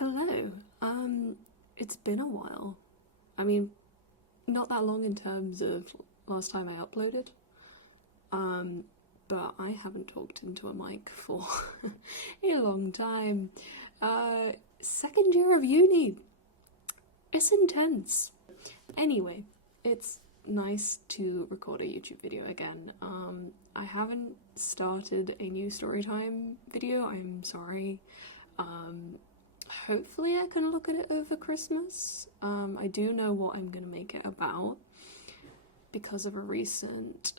Hello. It's been a while. I mean, not that long in terms of last time I uploaded. But I haven't talked into a mic for a long time. Second year of uni. It's intense. Anyway, it's nice to record a YouTube video again. I haven't started a new storytime video, I'm sorry. Hopefully I can look at it over Christmas. I do know what I'm gonna make it about because of a recent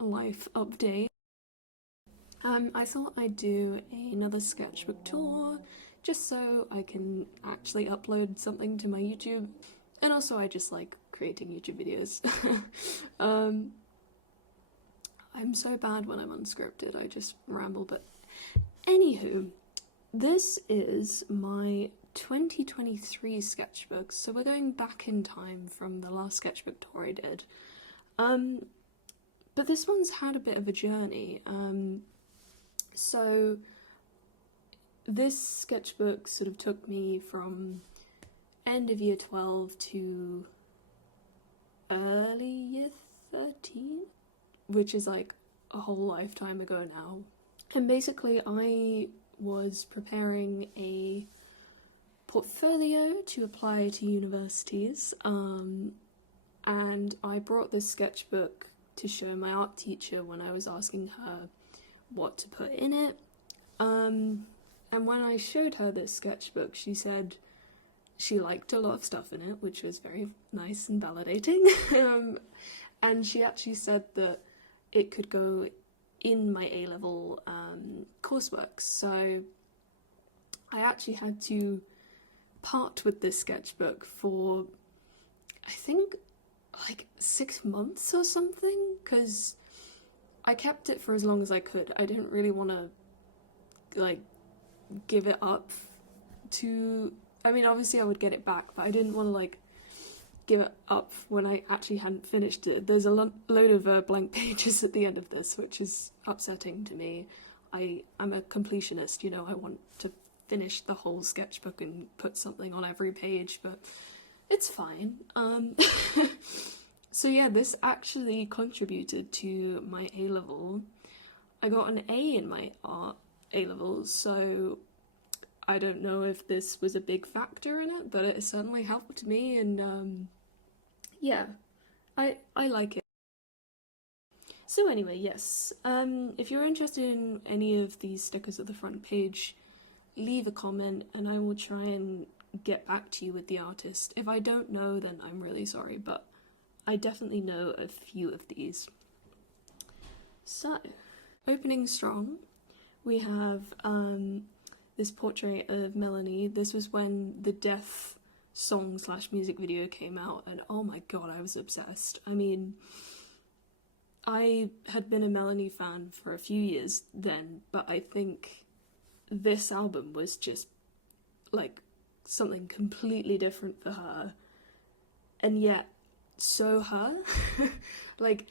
life update. I thought I'd do another sketchbook tour just so I can actually upload something to my YouTube, and also I just like creating YouTube videos. I'm so bad when I'm unscripted, I just ramble, but anywho, this is my 2023 sketchbook, so we're going back in time from the last sketchbook tour I did. But this one's had a bit of a journey. So this sketchbook sort of took me from end of year 12 to early year 13, which is like a whole lifetime ago now. And basically I was preparing a portfolio to apply to universities, and I brought this sketchbook to show my art teacher when I was asking her what to put in it. And when I showed her this sketchbook, she said she liked a lot of stuff in it, which was very nice and validating. And she actually said that it could go in my A-level coursework. So I actually had to part with this sketchbook for, I think, like 6 months or something, because I kept it for as long as I could. I didn't really want to like give it up to, I mean obviously I would get it back, but I didn't want to like give it up when I actually hadn't finished it. There's a load of blank pages at the end of this, which is upsetting to me. I'm a completionist, you know, I want to finish the whole sketchbook and put something on every page, but it's fine. So yeah, this actually contributed to my A-level. I got an A in my art A-level, so I don't know if this was a big factor in it, but it certainly helped me, and yeah, I like it. So anyway, yes, if you're interested in any of these stickers at the front page, leave a comment and I will try and get back to you with the artist. If I don't know, then I'm really sorry, but I definitely know a few of these. So, opening strong, we have this portrait of Melanie. This was when the Death song / music video came out, and oh my god, I was obsessed. I mean, I had been a Melanie fan for a few years then, but I think this album was just like something completely different for her, and yet so her. Like,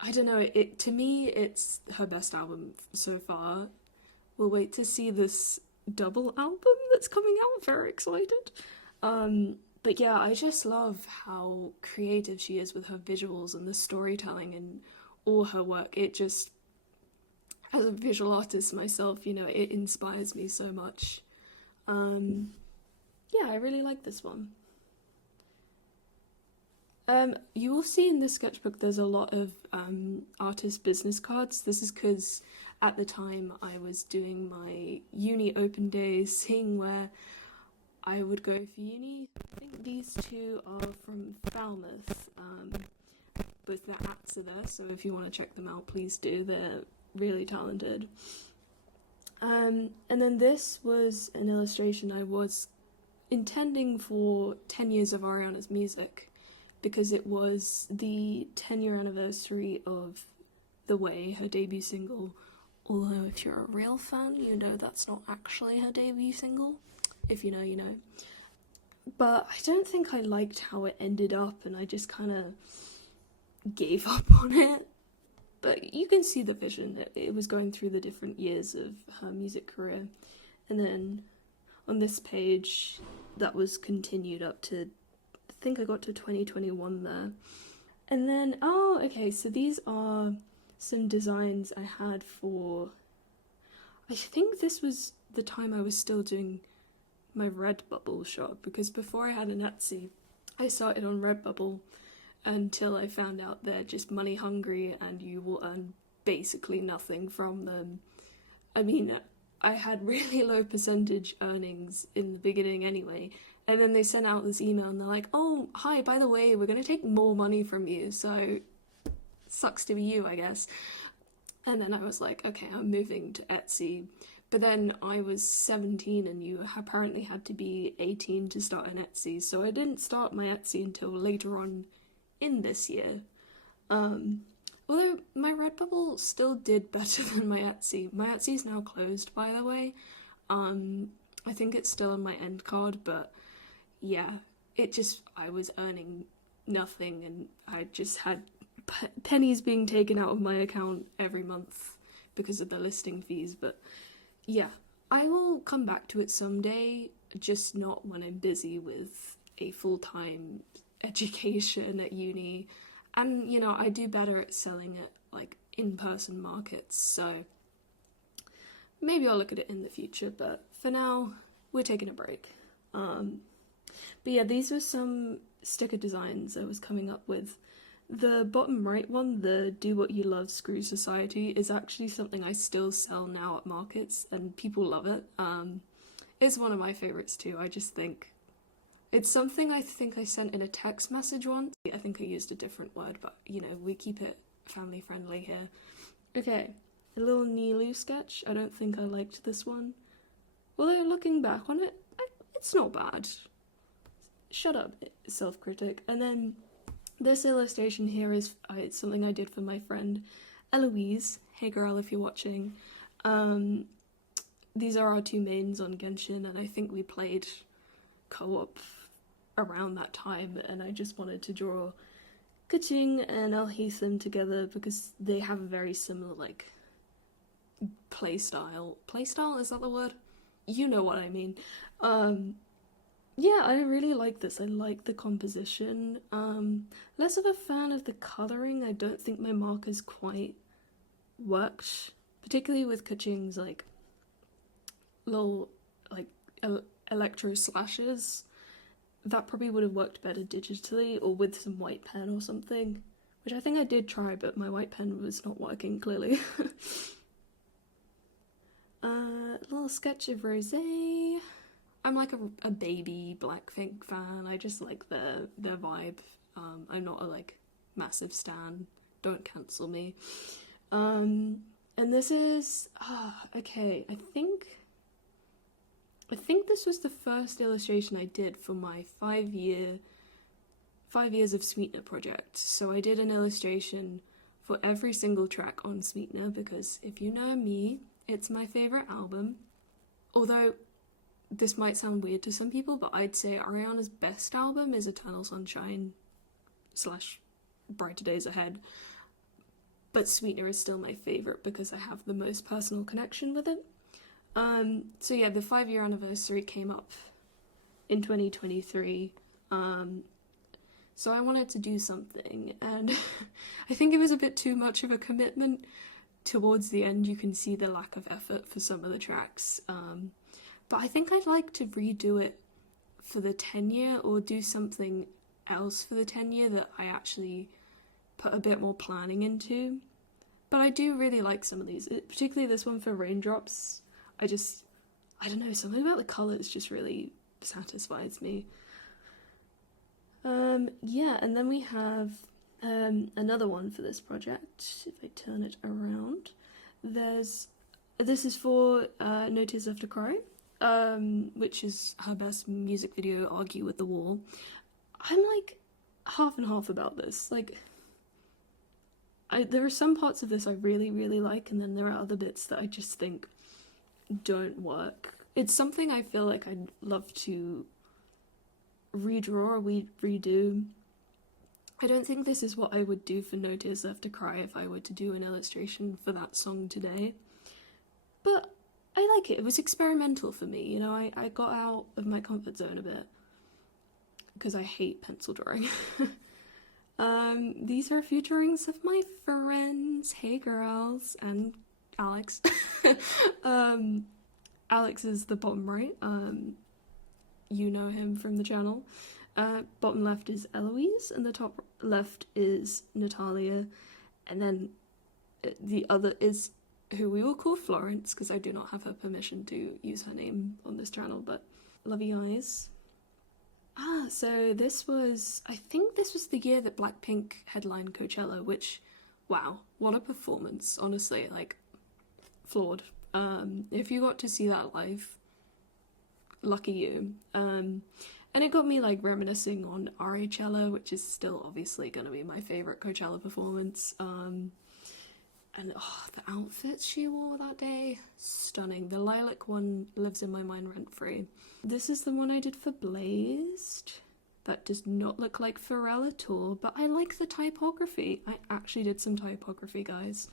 I don't know, it to me it's her best album so far. We'll wait to see this double album that's coming out, very excited. But yeah, I just love how creative she is with her visuals and the storytelling and all her work. It just, as a visual artist myself, you know, it inspires me so much. Yeah, I really like this one. You will see in this sketchbook there's a lot of artist business cards. This is because at the time I was doing my uni open days, seeing where I would go for uni. I think these two are from Falmouth, both their acts are there, so if you want to check them out, please do. They're really talented. And then this was an illustration I was intending for 10 years of Ariana's music, because it was the 10-year anniversary of The Way, her debut single, although if you're a real fan, you know that's not actually her debut single. If you know, you know. But I don't think I liked how it ended up, and I just kind of gave up on it. But you can see the vision. It was going through the different years of her music career. And then on this page that was continued up to, I think I got to 2021 there. And then, oh, okay, so these are some designs I had for, I think this was the time I was still doing my Redbubble shop, because before I had an Etsy, I started on Redbubble until I found out they're just money hungry and you will earn basically nothing from them. I mean, I had really low percentage earnings in the beginning anyway, and then they sent out this email and they're like, oh, hi, by the way, we're going to take more money from you, so sucks to be you, I guess. And then I was like, okay, I'm moving to Etsy. But then I was 17 and you apparently had to be 18 to start an Etsy, so I didn't start my Etsy until later on in this year. Although my Redbubble still did better than my Etsy. My Etsy's now closed, by the way. I think it's still on my end card, but yeah, I was earning nothing and I just had pennies being taken out of my account every month because of the listing fees. But yeah, I will come back to it someday, just not when I'm busy with a full-time education at uni. And, you know, I do better at selling at, like, in-person markets, so maybe I'll look at it in the future, but for now, we're taking a break. But yeah, these were some sticker designs I was coming up with. The bottom right one, the Do What You Love, Screw Society, is actually something I still sell now at markets, and people love it. It's one of my favourites too. I just think it's something I think I sent in a text message once. I think I used a different word, but, you know, we keep it family friendly here. Okay, a little Nilu sketch. I don't think I liked this one. Although, looking back on it, it's not bad. Shut up, self-critic. And then this illustration here is it's something I did for my friend Eloise. Hey girl, if you're watching. These are our two mains on Genshin, and I think we played co-op around that time, and I just wanted to draw Kuching and Alhaitham together because they have a very similar, like, playstyle. Playstyle, is that the word? You know what I mean. Yeah, I really like this. I like the composition. Less of a fan of the colouring. I don't think my markers quite worked, particularly with Kuching's, like, little, like, electro slashes. That probably would have worked better digitally or with some white pen or something, which I think I did try, but my white pen was not working, clearly. Little sketch of Rosé. I'm like a baby Blackpink fan. I just like their vibe. I'm not a, like, massive stan. Don't cancel me. And this is okay, I think this was the first illustration I did for my 5 years of Sweetener project. So I did an illustration for every single track on Sweetener because if you know me, it's my favourite album. Although this might sound weird to some people, but I'd say Ariana's best album is Eternal Sunshine / Brighter Days Ahead. But Sweetener is still my favourite because I have the most personal connection with it. So yeah, the 5-year anniversary came up in 2023, so I wanted to do something, and I think it was a bit too much of a commitment. Towards the end, you can see the lack of effort for some of the tracks, but I think I'd like to redo it for the 10-year, or do something else for the 10-year that I actually put a bit more planning into. But I do really like some of these, particularly this one for Raindrops. I don't know, something about the colours just really satisfies me. Yeah, and then we have another one for this project. If I turn it around, this is for No Tears Left to Cry, which is her best music video, Argue with the Wall. I'm like half and half about this. Like, there are some parts of this I really, really like, and then there are other bits that I just think don't work. It's something I feel like I'd love to redraw or redo. I don't think this is what I would do for No Tears Left to Cry if I were to do an illustration for that song today. But I like it. It was experimental for me, you know, I got out of my comfort zone a bit because I hate pencil drawing. These are a few drawings of my friends. Hey girls, and Alex. Alex is the bottom right. You know him from the channel. Bottom left is Eloise, and the top left is Natalia, and then the other is who we will call Florence, because I do not have her permission to use her name on this channel, but lovey eyes. So this was, I think this was the year that Blackpink headlined Coachella, which, wow, what a performance, honestly, like, flawed. If you got to see that live, lucky you. And it got me, like, reminiscing on Ariana, which is still obviously gonna be my favourite Coachella performance. And oh, the outfits she wore that day, stunning. The lilac one lives in my mind rent-free. This is the one I did for Blazed. That does not look like Pharrell at all, but I like the typography. I actually did some typography, guys.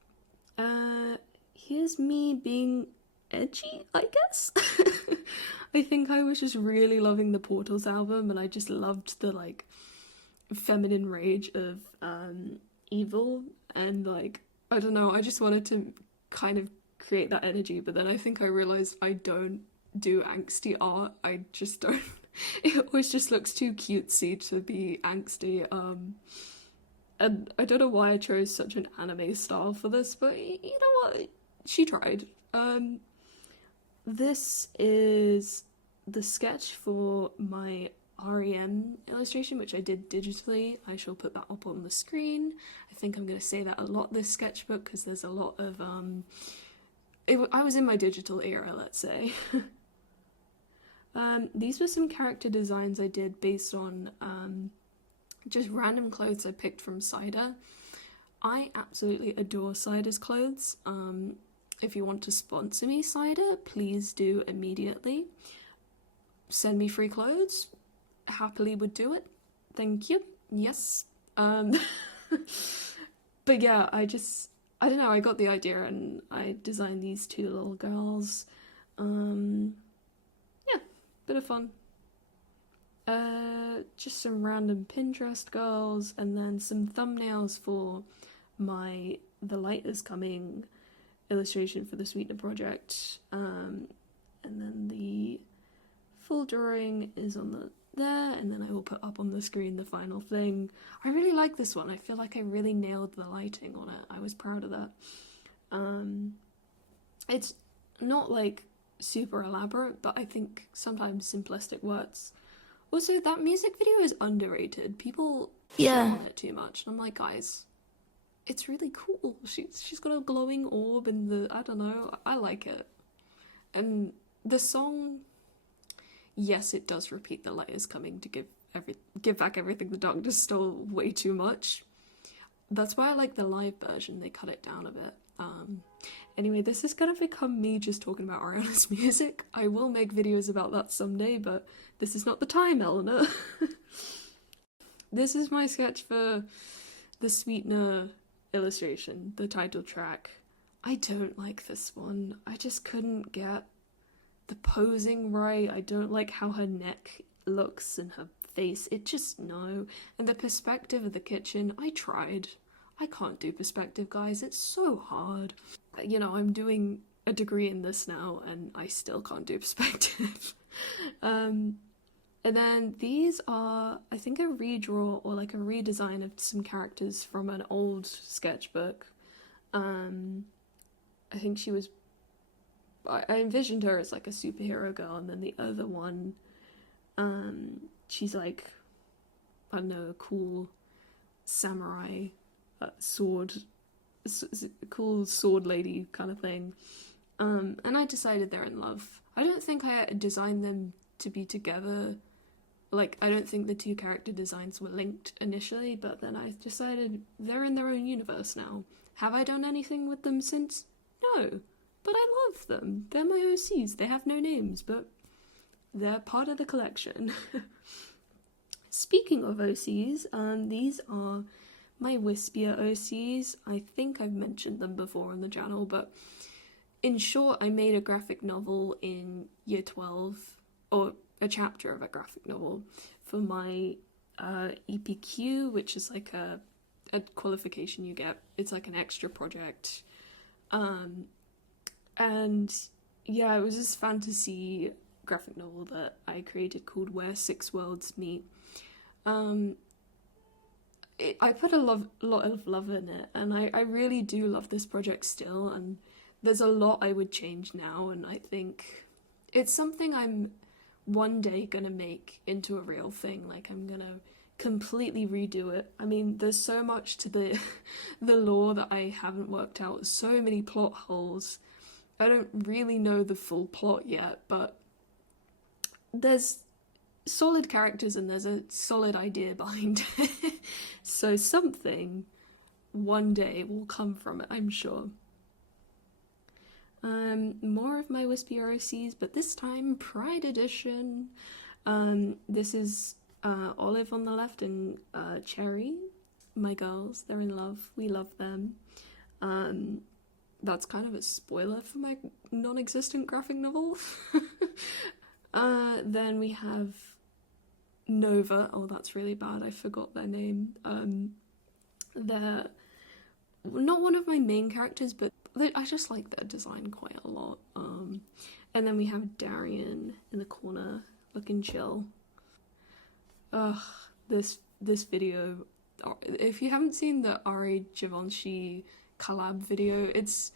Here's me being edgy, I guess? I think I was just really loving the Portals album, and I just loved the, like, feminine rage of Evil, and, like, I don't know, I just wanted to kind of create that energy, but then I think I realised I don't do angsty art. I just don't. It always just looks too cutesy to be angsty. And I don't know why I chose such an anime style for this, but you know what? She tried. This is the sketch for my REM illustration, which I did digitally. I shall put that up on the screen. I think I'm going to say that a lot this sketchbook, because there's a lot of I was in my digital era, let's say. These were some character designs I did based on just random clothes I picked from Cider. I absolutely adore Cider's clothes. If you want to sponsor me, Cider, please do immediately. Send me free clothes. Happily would do it. Thank you. Yes. But yeah, I don't know, I got the idea and I designed these two little girls. Yeah, bit of fun. Just some random Pinterest girls, and then some thumbnails for my The Light Is Coming illustration for the Sweetener project. And then the full drawing is on there, and then I will put up on the screen the final thing. I really like this one. I feel like I really nailed the lighting on it. I was proud of that. It's not like super elaborate, but I think sometimes simplistic works. Also, that music video is underrated. People shit on it too much. And I'm like, guys, it's really cool. She's got a glowing orb and I don't know, I like it. And the song, yes, it does repeat The Light Is Coming to give back everything the Darkness stole way too much. That's why I like the live version. They cut it down a bit. Anyway, this is gonna become me just talking about Ariana's music. I will make videos about that someday, but this is not the time, Eleanor. This is my sketch for the Sweetener illustration, the title track. I don't like this one. I just couldn't get the posing right. I don't like how her neck looks and her face. It just, no. And the perspective of the kitchen, I tried. I can't do perspective, guys. It's so hard. You know, I'm doing a degree in this now and I still can't do perspective. And then these are, I think, a redraw or like a redesign of some characters from an old sketchbook. I think she was, I envisioned her as like a superhero girl, and then the other one, she's like, I don't know, a cool samurai cool sword lady kind of thing. And I decided they're in love. I don't think I designed them to be together. Like, I don't think the two character designs were linked initially, but then I decided they're in their own universe now. Have I done anything with them since? No. But I love them. They're my OCs. They have no names, but they're part of the collection. Speaking of OCs, these are my Wispier OCs. I think I've mentioned them before on the channel, but in short, I made a graphic novel in year 12, or a chapter of a graphic novel for my EPQ, which is like a qualification you get. It's like an extra project. And yeah, it was this fantasy graphic novel that I created called Where Six Worlds Meet. I put a lot of love in it, and I really do love this project still, and there's a lot I would change now, and I think it's something I'm one day gonna make into a real thing. Like, I'm gonna completely redo it. I mean, there's so much to the the lore that I haven't worked out, so many plot holes. I don't really know the full plot yet, but there's solid characters and there's a solid idea behind it. So something one day will come from it, I'm sure. More of my Wispy ROCs, but this time Pride Edition. This is Olive on the left and Cherry. My girls, they're in love. We love them. That's kind of a spoiler for my non-existent graphic novel. Then we have Nova. Oh, that's really bad. I forgot their name. They're not one of my main characters, but I just like their design quite a lot. And then we have Darian in the corner, looking chill. Ugh, this video. If you haven't seen the Ari Givenchy collab video, it's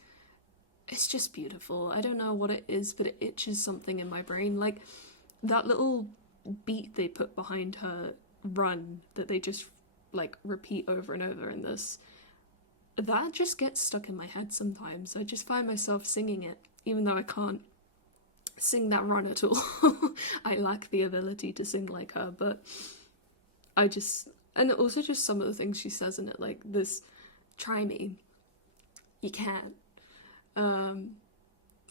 just beautiful. I don't know what it is, but it itches something in my brain. Like, that little beat they put behind her run that they just like repeat over and over in this, that just gets stuck in my head sometimes. I just find myself singing it, even though I can't sing that run at all. I lack the ability to sing like her, but and also just some of the things she says in it, like this, try me, you can't.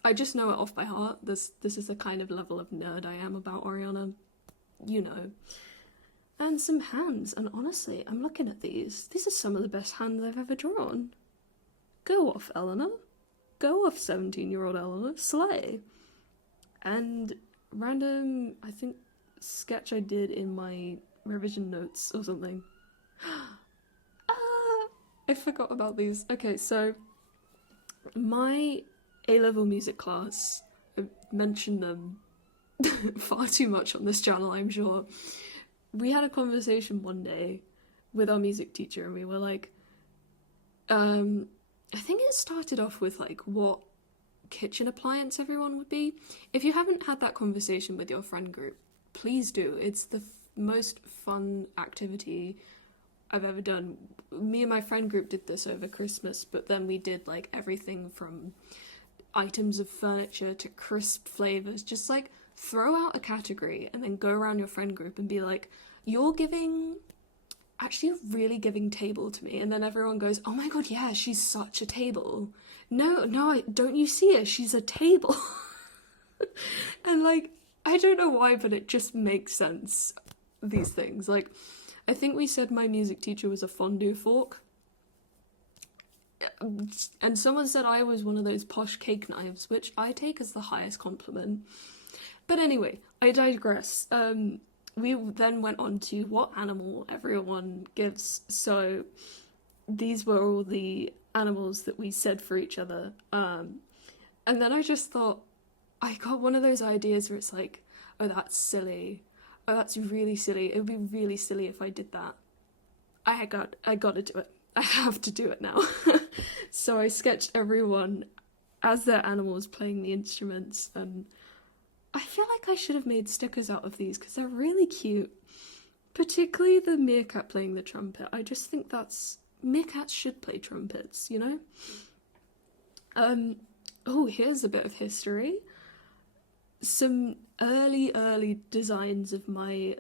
I just know it off by heart. This is the kind of level of nerd I am about Ariana, you know. And some hands, and honestly, I'm looking at these. These are some of the best hands I've ever drawn. Go off, Eleanor. Go off, 17-year-old Eleanor. Slay. And random, I think, sketch I did in my revision notes or something. I forgot about these. Okay, so my A-level music class, I've mentioned them far too much on this channel, I'm sure. We had a conversation one day with our music teacher, and we were like, I think it started off with like what kitchen appliance everyone would be. If you haven't had that conversation with your friend group, please do. It's the most fun activity I've ever done. Me and my friend group did this over Christmas, but then we did like everything from items of furniture to crisp flavors. Just like throw out a category and then go around your friend group and be like, you're really giving table to me. And then everyone goes, oh my god, yeah, she's such a table. No, don't you see her? She's a table. And like, I don't know why, but it just makes sense, these things. Like, I think we said my music teacher was a fondue fork. And someone said I was one of those posh cake knives, which I take as the highest compliment. But anyway, I digress. We then went on to what animal everyone gives. So these were all the animals that we said for each other. And then I just thought, I got one of those ideas where it's like, oh, that's silly. Oh, that's really silly. It would be really silly if I did that. I gotta do it. I have to do it now. So I sketched everyone as their animals playing the instruments, and I feel like I should have made stickers out of these because they're really cute. Particularly the meerkat playing the trumpet. I just think meerkats should play trumpets, you know? Oh, here's a bit of history. Some early designs of my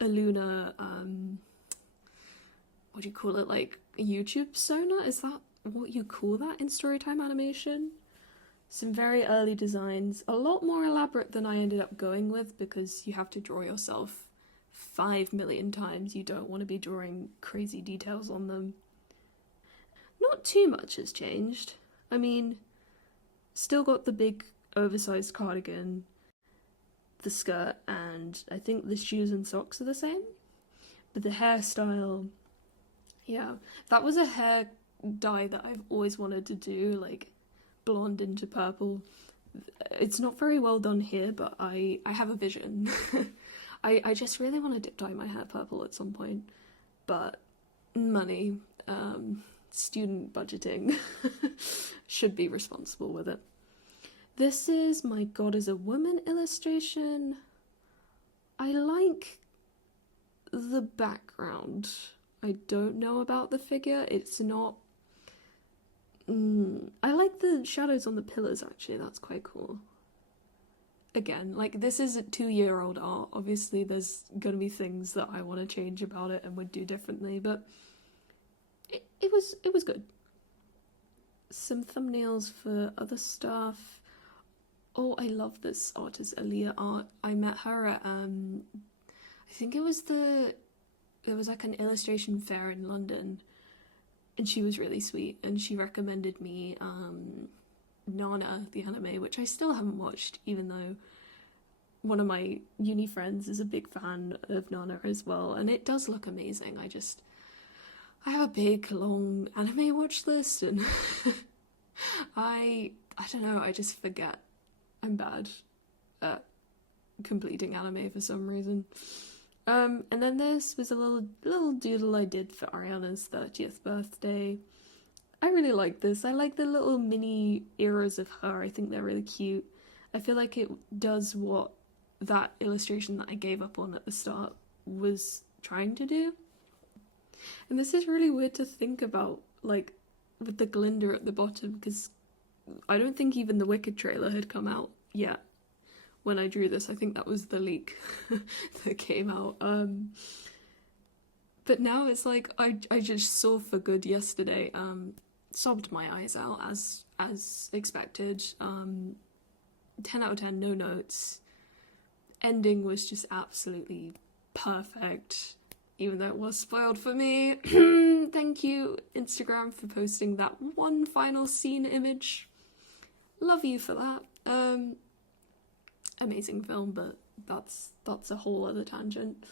Aluna, what do you call it, like a YouTube persona? Is that what you call that in storytime animation? Some very early designs, a lot more elaborate than I ended up going with because you have to draw yourself 5 million times. You don't want to be drawing crazy details on them. Not too much has changed. I mean, Still got the big oversized cardigan, the skirt, and I think the shoes and socks are the same. But the hairstyle, yeah, that was a hair dye that I've always wanted to do, like blonde into purple. It's not very well done here, but I have a vision. I just really want to dip dye my hair purple at some point, but money, student budgeting, should be responsible with it. This is my God is a Woman illustration. I like the background. I don't know about the figure. It's not... I like the shadows on the pillars, actually. That's quite cool. Again, like, this is a 2-year-old art. Obviously, there's gonna be things that I want to change about it and would do differently, but it was good. Some thumbnails for other stuff. Oh, I love this artist, Aaliyah Art. I met her at, I think it was like an illustration fair in London, and she was really sweet, and she recommended me Nana, the anime, which I still haven't watched, even though one of my uni friends is a big fan of Nana as well, and it does look amazing. I have a big, long anime watch list, and I don't know, I just forget. I'm bad at completing anime for some reason. And then this was a little doodle I did for Ariana's 30th birthday. I really like this. I like the little mini eras of her. I think they're really cute. I feel like it does what that illustration that I gave up on at the start was trying to do. And this is really weird to think about, like, with the Glinda at the bottom, because I don't think even the Wicked trailer had come out yet when I drew this. I think that was the leak that came out. But now it's like, I just saw For Good yesterday, sobbed my eyes out as expected. 10 out of 10, no notes. Ending was just absolutely perfect, even though it was spoiled for me. Thank you, Instagram, for posting that one final scene image. Love you for that. Amazing film, but that's a whole other tangent.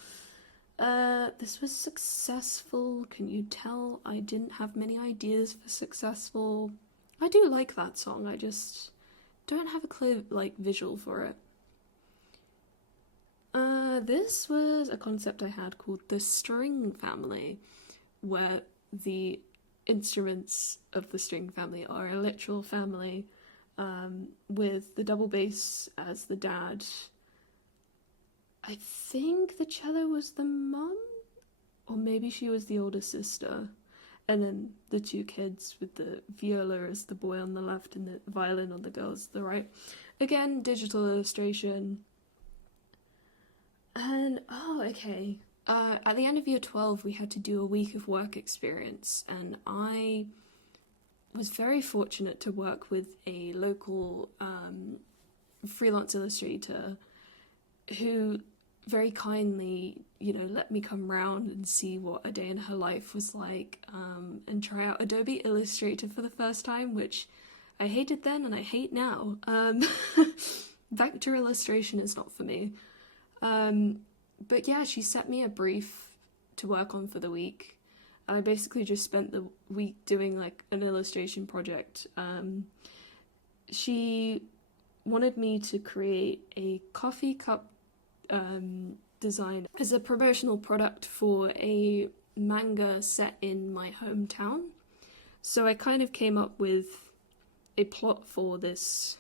This was successful. Can you tell I didn't have many ideas for successful? I do like that song, I just don't have a clear, like, visual for it. This was a concept I had called the string family, where the instruments of the string family are a literal family, with the double bass as the dad. I think the cello was the mum, or maybe she was the older sister, and then the two kids with the viola as the boy on the left and the violin on the girls on the right. Again, digital illustration. And, okay. At the end of year 12, we had to do a week of work experience, and I was very fortunate to work with a local freelance illustrator who very kindly, let me come round and see what a day in her life was like, and try out Adobe Illustrator for the first time, which I hated then and I hate now. Vector illustration is not for me. But yeah, she set me a brief to work on for the week. I basically just spent the week doing like an illustration project. She wanted me to create a coffee cup design as a promotional product for a manga set in my hometown. So I kind of came up with a plot for this,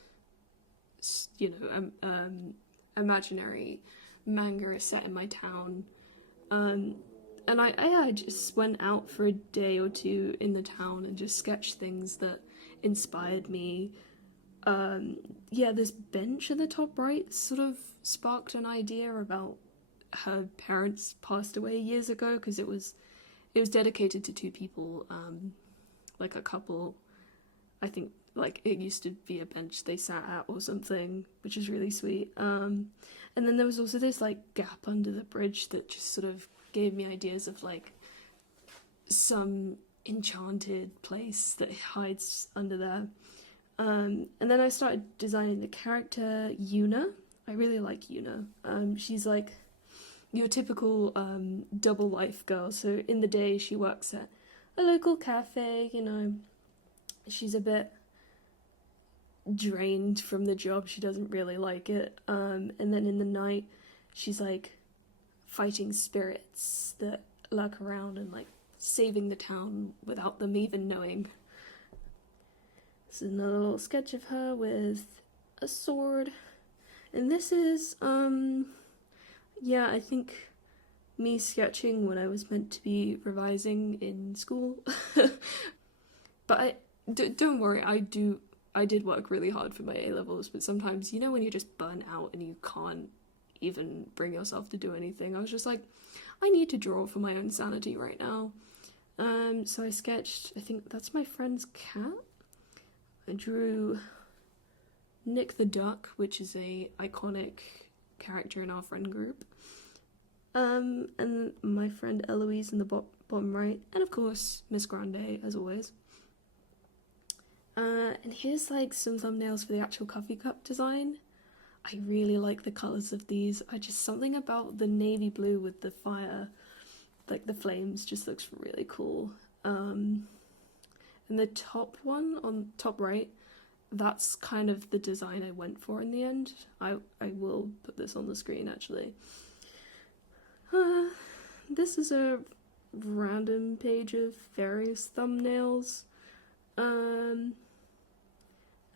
imaginary manga set in my town. And I just went out for a day or two in the town and just sketched things that inspired me. This bench at the top right sort of sparked an idea about her parents passed away years ago, because it was dedicated to two people, like a couple. I think like it used to be a bench they sat at or something, which is really sweet. And then there was also this like gap under the bridge that just sort of gave me ideas of like some enchanted place that hides under there. And then I started designing the character Yuna. I really like Yuna. She's like your typical double life girl. So in the day she works at a local cafe, you know. She's a bit drained from the job. She doesn't really like it. And then in the night she's like fighting spirits that lurk around and like saving the town without them even knowing. This is another little sketch of her with a sword. And this is, yeah, I think me sketching when I was meant to be revising in school. But don't worry, I did work really hard for my A-levels, but sometimes, you know, when you're just burnt out and you can't even bring yourself to do anything, I was just like, I need to draw for my own sanity right now. So I sketched, I think that's my friend's cat. I drew Nick the Duck, which is a iconic character in our friend group. And my friend Eloise in the bottom right, and of course Miss Grande as always. And here's like some thumbnails for the actual coffee cup design. I really like the colours of these. Something about the navy blue with the fire, like the flames, just looks really cool. And the top one on top right, that's kind of the design I went for in the end. I will put this on the screen actually. This is a random page of various thumbnails.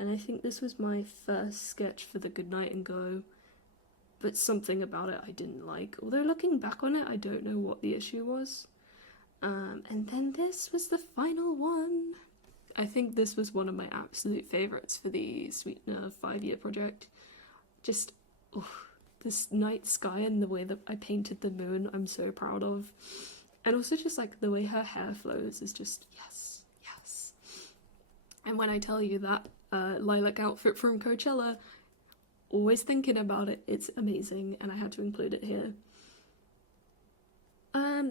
And I think this was my first sketch for the Goodnight and Go, but something about it I didn't like. Although looking back on it, I don't know what the issue was. And then this was the final one. I think this was one of my absolute favourites for the Sweetener 5-year project. Just, this night sky and the way that I painted the moon, I'm so proud of. And also just like the way her hair flows is just, yes, yes. And when I tell you that lilac outfit from Coachella, always thinking about it, it's amazing, and I had to include it here.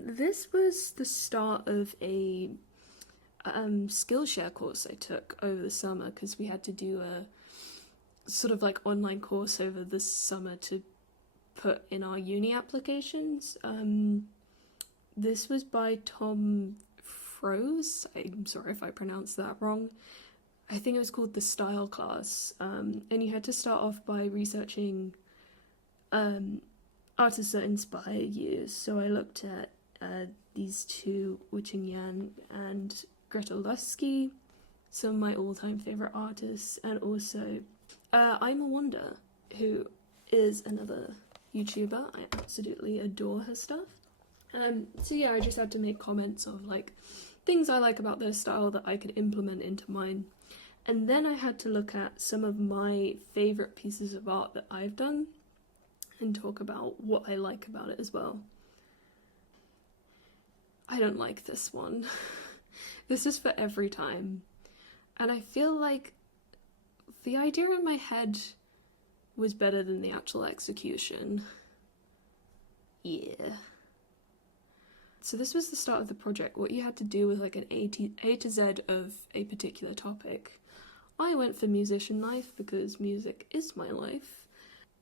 This was the start of a Skillshare course I took over the summer, because we had to do a sort of like online course over the summer to put in our uni applications. This was by Tom Froese. I'm sorry if I pronounced that wrong. I think it was called the Style class, and you had to start off by researching artists that inspire you. So I looked at these two, Wu-Ching Yan and Greta Lusky, some of my all-time favourite artists, and also I'm a Wonder, who is another YouTuber. I absolutely adore her stuff. So yeah, I just had to make comments of like things I like about their style that I could implement into mine. And then I had to look at some of my favourite pieces of art that I've done and talk about what I like about it as well. I don't like this one. This is for every time. And I feel like the idea in my head was better than the actual execution. Yeah. So this was the start of the project. What you had to do was like an A to Z of a particular topic. I went for musician life because music is my life.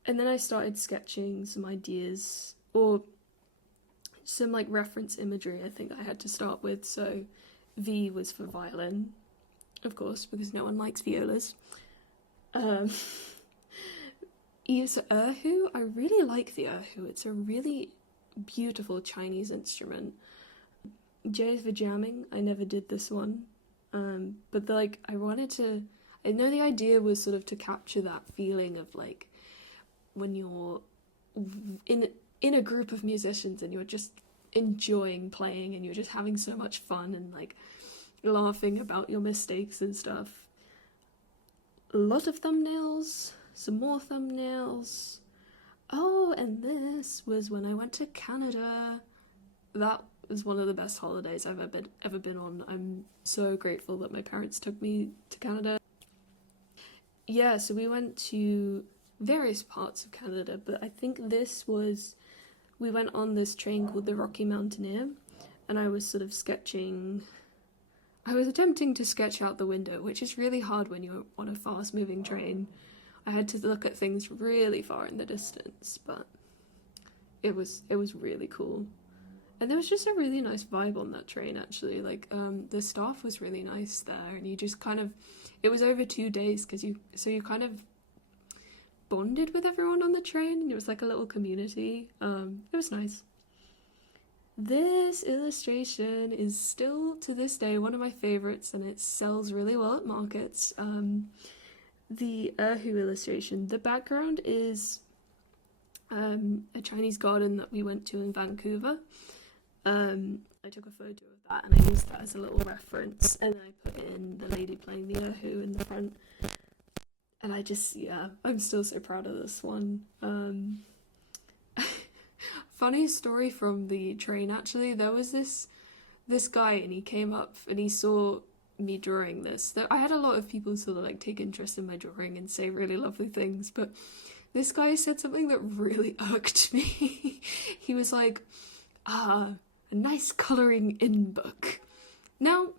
And then I started sketching some ideas, or some like reference imagery I think I had to start with. So V was for violin, of course, because no one likes violas. E is for erhu. I really like the erhu. It's a really beautiful Chinese instrument. J is for jamming. I never did this one. But like I know the idea was sort of to capture that feeling of like when you're in a group of musicians and you're just enjoying playing and you're just having so much fun and like laughing about your mistakes and stuff. A lot of thumbnails, some more thumbnails. Oh, and this was when I went to Canada. That was one of the best holidays I've ever been on. I'm so grateful that my parents took me to Canada. Yeah, so we went to various parts of Canada, but I think we went on this train called the Rocky Mountaineer, and I was sort of sketching I was attempting to sketch out the window, which is really hard when you're on a fast-moving train. I had to look at things really far in the distance, but it was really cool. And there was just a really nice vibe on that train, actually. Like, the staff was really nice there, and you just kind of, it was over 2 days, you kind of bonded with everyone on the train, and it was like a little community. It was nice. This illustration is still, to this day, one of my favorites, and it sells really well at markets. The Erhu illustration. The background is a Chinese garden that we went to in Vancouver. I took a photo of that and I used that as a little reference, and then I put in the lady playing the erhu in the front. And I just, yeah, I'm still so proud of this one. Funny story from the train, actually. There was this guy, and he came up and he saw me drawing this. I had a lot of people sort of like take interest in my drawing and say really lovely things, but this guy said something that really irked me. He was like, a nice colouring in book. Now,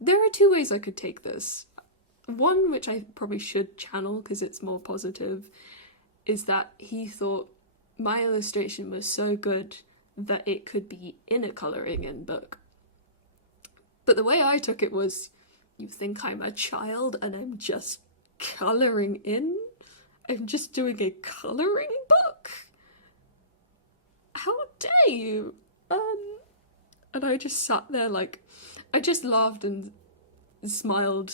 there are two ways I could take this. One, which I probably should channel because it's more positive, is that he thought my illustration was so good that it could be in a colouring in book. But the way I took it was, you think I'm a child and I'm just colouring in? I'm just doing a colouring book? How dare you? And I just sat there like, I just laughed and smiled,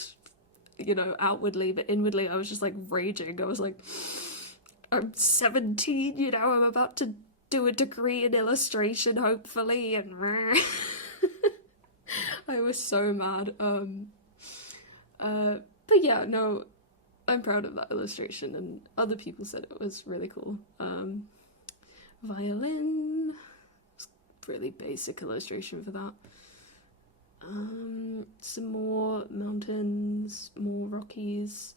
you know, outwardly, but inwardly I was just like raging. I was like, I'm 17, you know, I'm about to do a degree in illustration, hopefully, and I was so mad. But yeah, no, I'm proud of that illustration, and other people said it was really cool. Violin, really basic illustration for that. Some more mountains, more Rockies.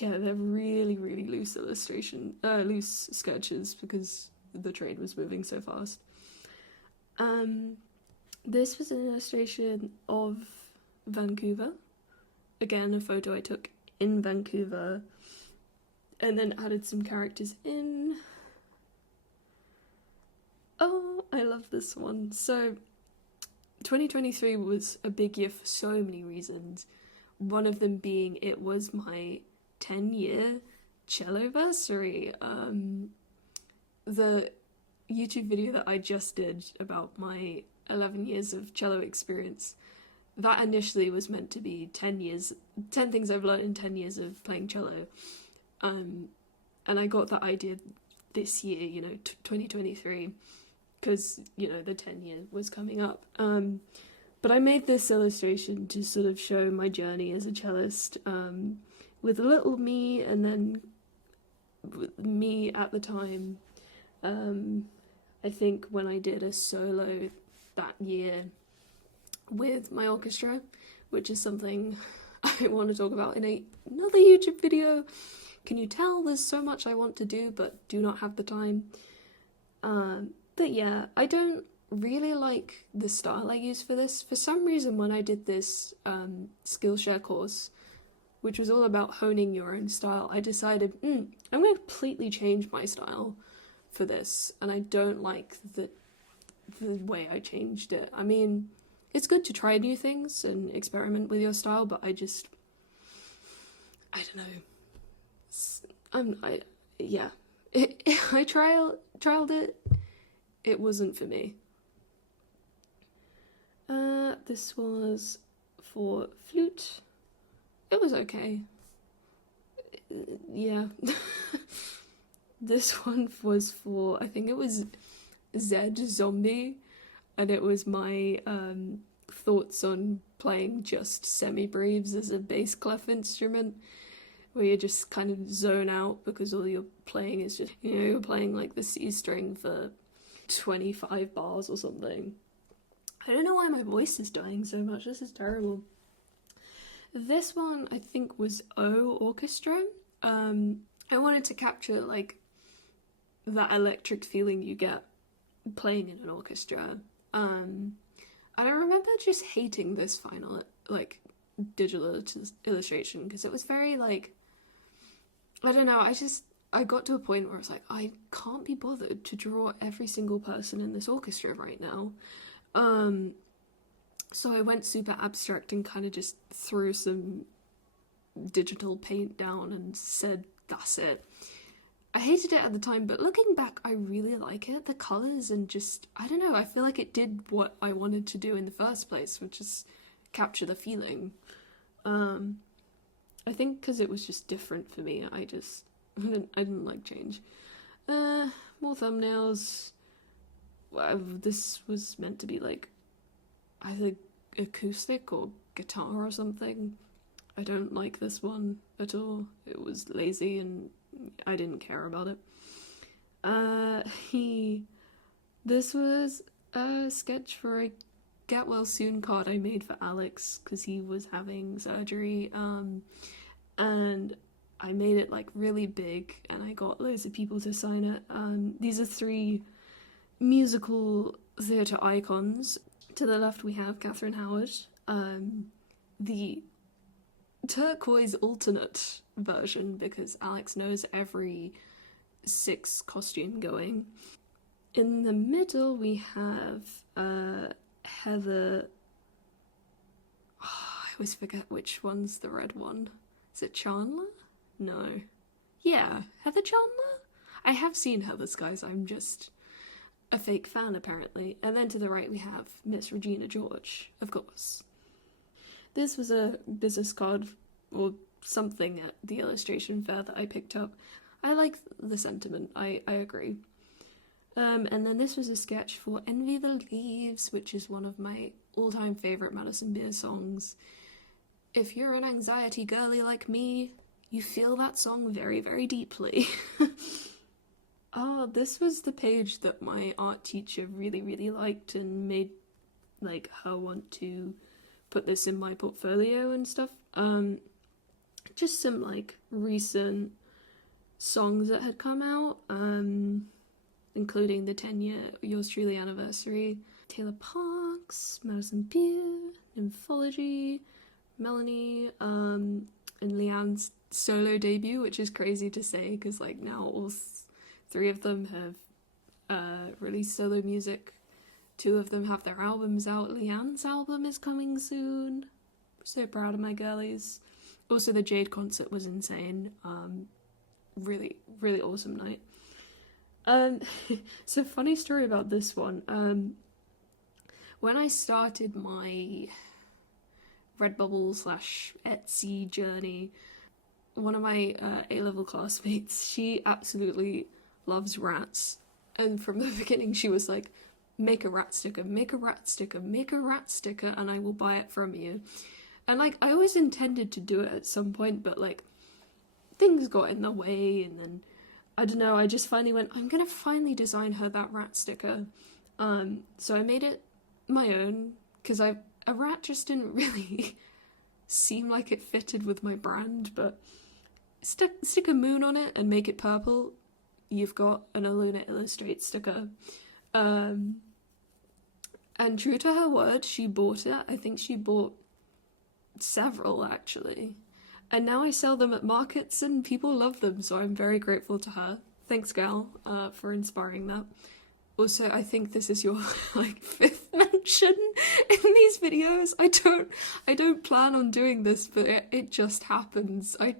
Yeah, they're really, really loose loose sketches because the train was moving so fast. This was an illustration of Vancouver. Again, a photo I took in Vancouver, and then added some characters in. Oh, I love this one. So, 2023 was a big year for so many reasons. One of them being it was my 10-year celloversary. The YouTube video that I just did about my 11 years of cello experience, that initially was meant to be 10 things I've learned in 10 years of playing cello. And I got that idea this year, you know, 2023, because, you know, the 10 year was coming up. But I made this illustration to sort of show my journey as a cellist, with little me, and then me at the time. I think when I did a solo that year with my orchestra, which is something I want to talk about in another YouTube video. Can you tell there's so much I want to do but do not have the time? But yeah, I don't really like the style I use for this. For some reason, when I did this Skillshare course, which was all about honing your own style, I decided, I'm going to completely change my style for this, and I don't like the way I changed it. I mean, it's good to try new things and experiment with your style, but I don't know. I trialed it. It wasn't for me. This was for flute. It was okay. Yeah. This one was for, I think it was Z Zombie, and it was my thoughts on playing just semi-breves as a bass clef instrument, where you just kind of zone out because all you're playing is just, you know, you're playing like the C string for 25 bars or something. I don't know why my voice is dying so much, this is terrible. This one I think was O Orchestra. I wanted to capture like that electric feeling you get playing in an orchestra. And I remember just hating this final, like, digital illustration because it was very, like, I don't know, I got to a point where I was like, I can't be bothered to draw every single person in this orchestra right now. So I went super abstract and kind of just threw some digital paint down and said, that's it. I hated it at the time, but looking back, I really like it. The colours and just, I don't know, I feel like it did what I wanted to do in the first place, which is capture the feeling. I think because it was just different for me, I didn't like change. More thumbnails. Well, this was meant to be like either acoustic or guitar or something. I don't like this one at all. It was lazy and I didn't care about it. This was a sketch for a get well soon card I made for Alex because he was having surgery. And I made it like really big and I got loads of people to sign it. These are 3 musical theatre icons. To the left we have Catherine Howard, the turquoise alternate version because Alex knows every 6 costume going. In the middle we have Heather. Oh, I always forget which one's the red one. Is it Chandler? No. Yeah, Heather Chandler? I have seen Heather's, guys, I'm just a fake fan apparently. And then to the right we have Miss Regina George, of course. This was a business card or something at the illustration fair that I picked up. I like the sentiment, I agree. And then this was a sketch for Envy the Leaves, which is one of my all-time favourite Madison Beer songs. If you're an anxiety girly like me, you feel that song very, very deeply. Oh, this was the page that my art teacher really, really liked and made like her want to put this in my portfolio and stuff. Just some like recent songs that had come out, including the 10-year Yours Truly anniversary. Taylor Parks, Madison Beer, Nymphology, Melanie, and Leanne's solo debut, which is crazy to say because like now all 3 of them have released solo music. 2 of them have their albums out. Leanne's album is coming soon. So proud of my girlies. Also, the Jade concert was insane. Really, really awesome night. So funny story about this one. When I started my Redbubble / Etsy journey, one of my A-level classmates, she absolutely loves rats. And from the beginning she was like, make a rat sticker, make a rat sticker, make a rat sticker, and I will buy it from you. And like, I always intended to do it at some point, but like, things got in the way, and then, I don't know, I just finally went, I'm gonna finally design her that rat sticker. So I made it my own, because a rat just didn't really seem like it fitted with my brand, but stick a moon on it and make it purple, you've got an Aluna Illustrate sticker. And true to her word, she bought it. I think she bought several, actually. And now I sell them at markets and people love them, so I'm very grateful to her. Thanks, gal, for inspiring that. Also, I think this is your, like, 5th mention in these videos. I don't plan on doing this, but it just happens. I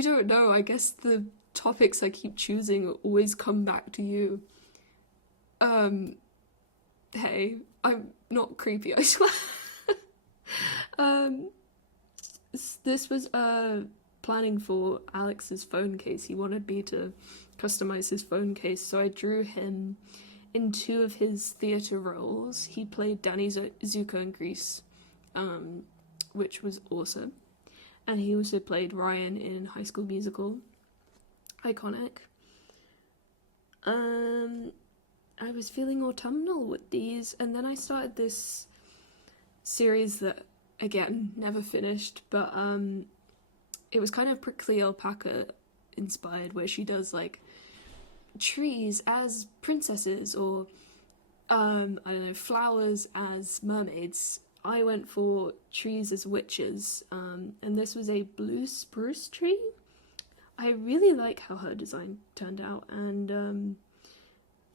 don't know, I guess the topics I keep choosing always come back to you. Hey, I'm not creepy, I swear. This was planning for Alex's phone case. He wanted me to customize his phone case, so I drew him in 2 of his theatre roles. He played Danny Zuko in Grease, which was awesome. And he also played Ryan in High School Musical. Iconic. I was feeling autumnal with these, and then I started this series that, again, never finished, but it was kind of Prickly Alpaca inspired, where she does like trees as princesses, or I don't know, flowers as mermaids. I went for trees as witches, and this was a blue spruce tree. I really like how her design turned out, and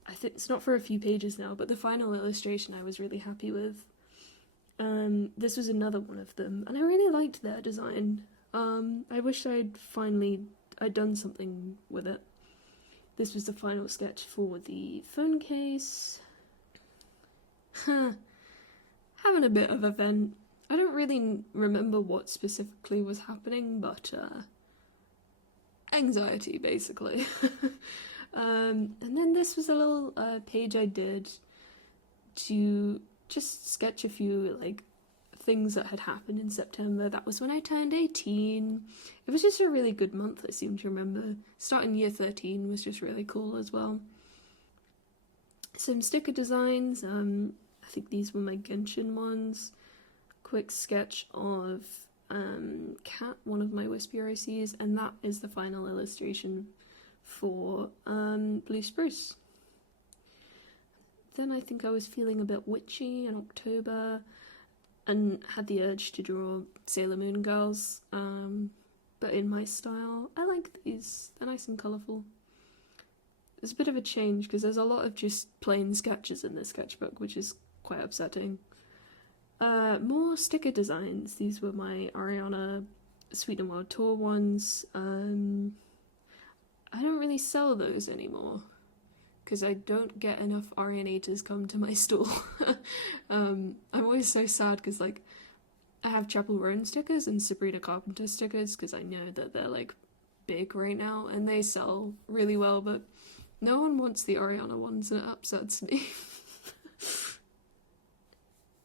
I think it's not for a few pages now, but the final illustration I was really happy with. This was another one of them, and I really liked their design. I wish I'd done something with it. This was the final sketch for the phone case. Having a bit of a vent. I don't really remember what specifically was happening, but anxiety, basically. And then this was a little page I did to just sketch a few like things that had happened in September. That was when I turned 18. It was just a really good month, I seem to remember. Starting year 13 was just really cool as well. Some sticker designs. I think these were my Genshin ones. Quick sketch of Cat, one of my Wispy ROCs, and that is the final illustration for Blue Spruce. Then I think I was feeling a bit witchy in October and had the urge to draw Sailor Moon girls, but in my style. I like these, they're nice and colourful. It's a bit of a change because there's a lot of just plain sketches in this sketchbook, which is quite upsetting. More sticker designs. These were my Ariana Sweet and Wild Tour ones. I don't really sell those anymore because I don't get enough Arianators come to my store. I'm always so sad because like I have Chapel Roan stickers and Sabrina Carpenter stickers because I know that they're like big right now and they sell really well, but no one wants the Ariana ones and it upsets me.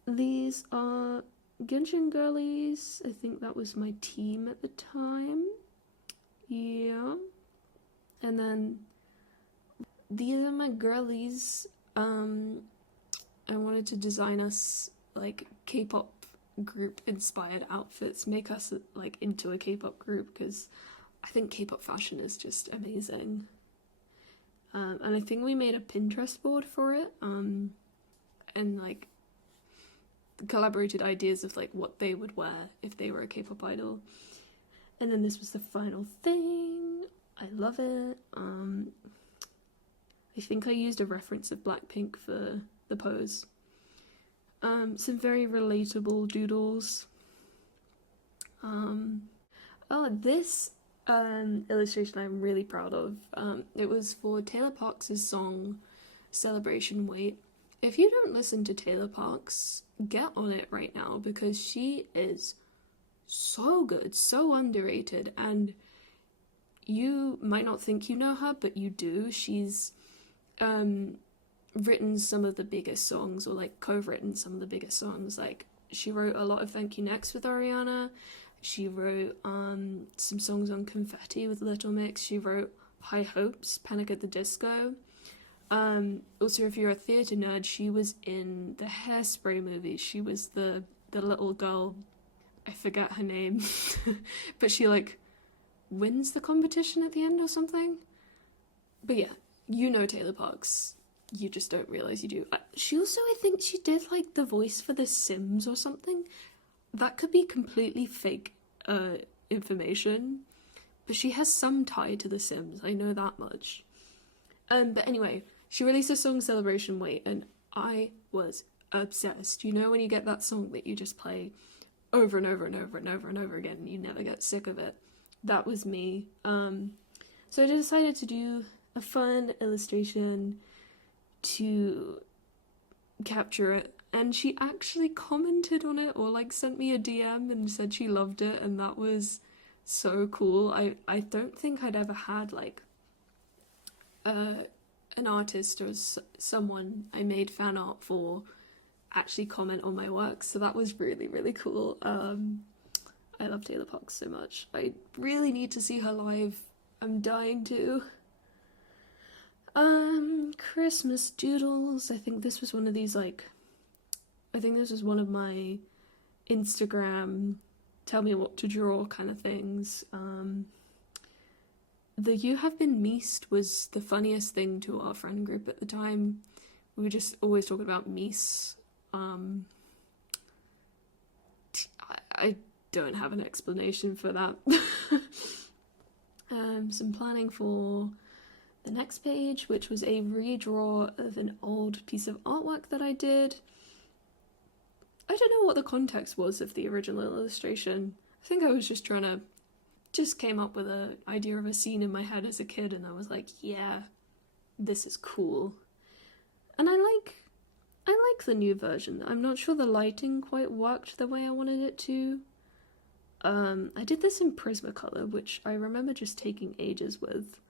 These are Genshin girlies. I think that was my team at the time. Yeah. And then these are my girlies. I wanted to design us like K-pop group inspired outfits, make us like into a K-pop group because I think K-pop fashion is just amazing. And I think we made a Pinterest board for it. And like collaborated ideas of like what they would wear if they were a K-pop idol. And then this was the final thing. I love it. I think I used a reference of Blackpink for the pose. Some very relatable doodles. This illustration I'm really proud of. It was for Taylor Parks' song Celebration Wait. If you don't listen to Taylor Parks, get on it right now because she is so good, so underrated, and you might not think you know her, but you do. She's written some of the biggest songs, or like co-written some of the biggest songs. Like she wrote a lot of Thank You Next with Ariana. She wrote some songs on Confetti with Little Mix. She wrote High Hopes, Panic at the Disco. Also, if you're a theatre nerd, she was in the Hairspray movie. She was the little girl, I forget her name, but she like wins the competition at the end or something. But yeah, you know Taylor Parks. You just don't realise you do. She also, I think she did like the voice for The Sims or something. That could be completely fake information, but she has some tie to The Sims. I know that much. But anyway, she released a song Celebration Wait, and I was obsessed. You know when you get that song that you just play over and over and over and over and over again and you never get sick of it? That was me. So I decided to do a fun illustration to capture it, and she actually commented on it or like sent me a DM and said she loved it, and that was so cool. I don't think I'd ever had like an artist or someone I made fan art for actually comment on my work, so that was really, really cool. I love Taylor Parks so much. I really need to see her live. I'm dying to. Christmas doodles. I think this was one of these like, I think this was one of my Instagram tell me what to draw kind of things. The You Have Been Meesed was the funniest thing to our friend group at the time. we were just always talking about Mies. I don't have an explanation for that. Some planning for the next page, which was a redraw of an old piece of artwork that I did. I don't know what the context was of the original illustration. I think I was just came up with an idea of a scene in my head as a kid, and I was like, yeah, this is cool. And I like the new version. I'm not sure the lighting quite worked the way I wanted it to. I did this in Prismacolor, which I remember just taking ages with.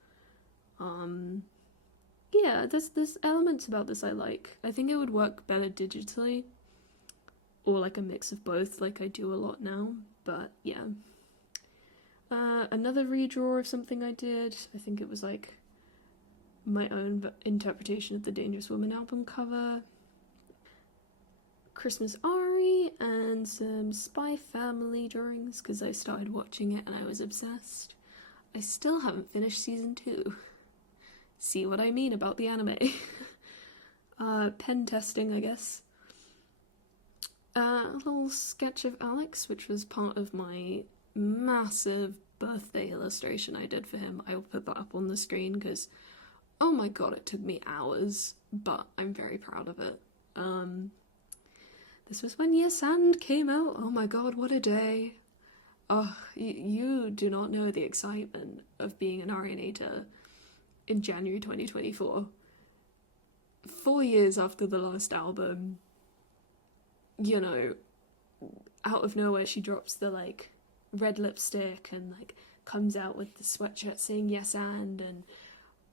Yeah, there's elements about this I like. I think it would work better digitally, or like a mix of both, like I do a lot now, but yeah. Another redraw of something I did, I think it was like my own interpretation of the Dangerous Woman album cover. Christmas Ari and some Spy Family drawings because I started watching it and I was obsessed. I still haven't finished season 2. See what I mean about the anime. Pen testing, I guess. A little sketch of Alex, which was part of my massive birthday illustration I did for him. I will put that up on the screen because, oh my god, it took me hours, but I'm very proud of it. This was when Yes and came out. Oh my god, what a day. Oh, you do not know the excitement of being an Arianator in January 2024. 4 years after the last album, you know, out of nowhere she drops the like red lipstick and like comes out with the sweatshirt saying yes and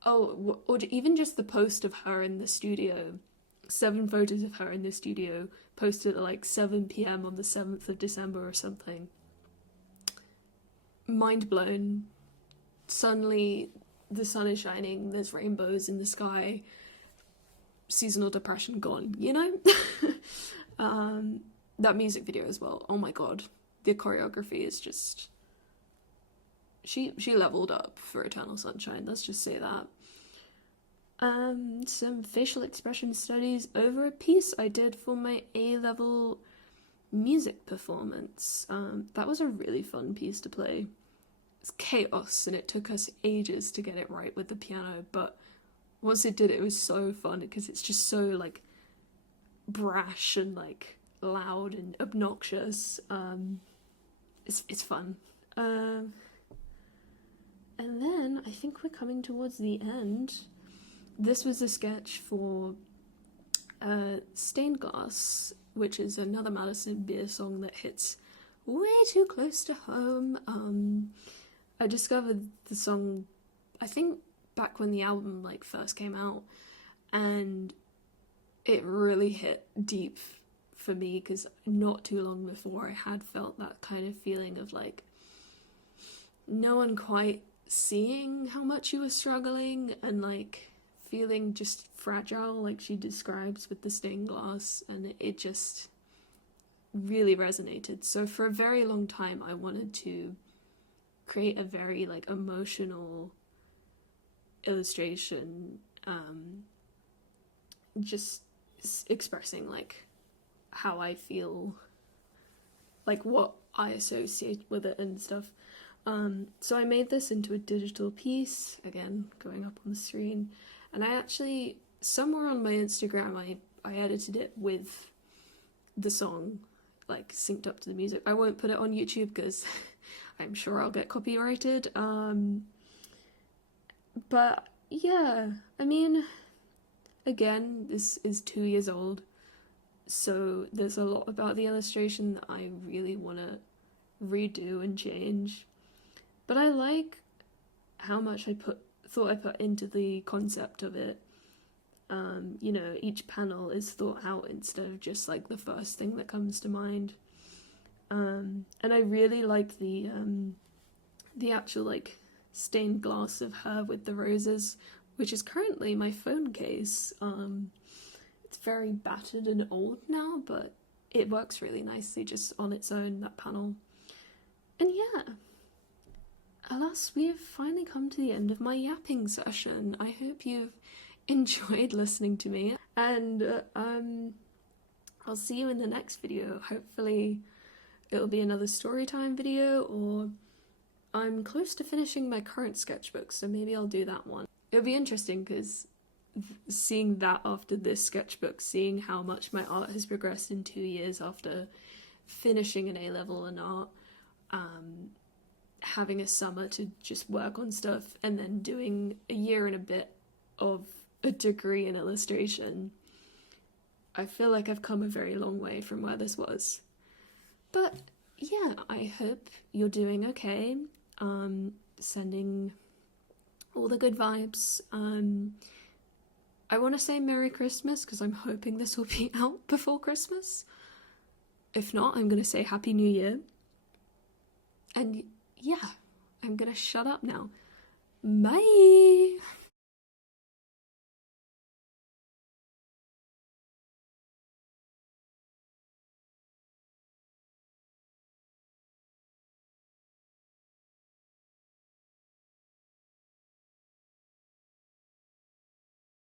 oh, or even just the post of her in the studio. 7 photos of her in the studio posted at like 7 p.m. on the 7th of December or something. Mind blown. Suddenly the sun is shining, there's rainbows in the sky, seasonal depression gone, you know? That music video as well, oh my god, the choreography is just, she leveled up for Eternal Sunshine, let's just say that. Some facial expression studies over a piece I did for my A-level music performance. That was a really fun piece to play. It's chaos and it took us ages to get it right with the piano, but once it did, it was so fun because it's just so like brash and like loud and obnoxious. It's fun. And then I think we're coming towards the end. This was a sketch for Stained Glass, which is another Madison Beer song that hits way too close to home. I discovered the song, I think, back when the album like first came out, and it really hit deep for me because not too long before I had felt that kind of feeling of like no one quite seeing how much you were struggling and like feeling just fragile like she describes with the stained glass, and it just really resonated. So for a very long time I wanted to create a very like emotional illustration, just expressing like how I feel, like what I associate with it and stuff. So I made this into a digital piece, again going up on the screen, and I actually, somewhere on my Instagram, I edited it with the song, like synced up to the music. I won't put it on YouTube because I'm sure I'll get copyrighted. But yeah, I mean, again, this is 2 years old, so there's a lot about the illustration that I really want to redo and change. But I like how much I thought I put into the concept of it. You know, each panel is thought out instead of just like the first thing that comes to mind. And I really like the actual like stained glass of her with the roses, which is currently my phone case. It's very battered and old now, but it works really nicely just on its own, that panel. And yeah, alas, we have finally come to the end of my yapping session. I hope you've enjoyed listening to me. And I'll see you in the next video. Hopefully it'll be another story time video, or I'm close to finishing my current sketchbook, so maybe I'll do that one. It'll be interesting because seeing that after this sketchbook, seeing how much my art has progressed in 2 years after finishing an A-level in art, having a summer to just work on stuff, and then doing a year and a bit of a degree in illustration. I feel like I've come a very long way from where this was. But yeah, I hope you're doing okay. Sending all the good vibes. I want to say Merry Christmas because I'm hoping this will be out before Christmas. If not, I'm going to say Happy New Year. And yeah, I'm going to shut up now. Bye!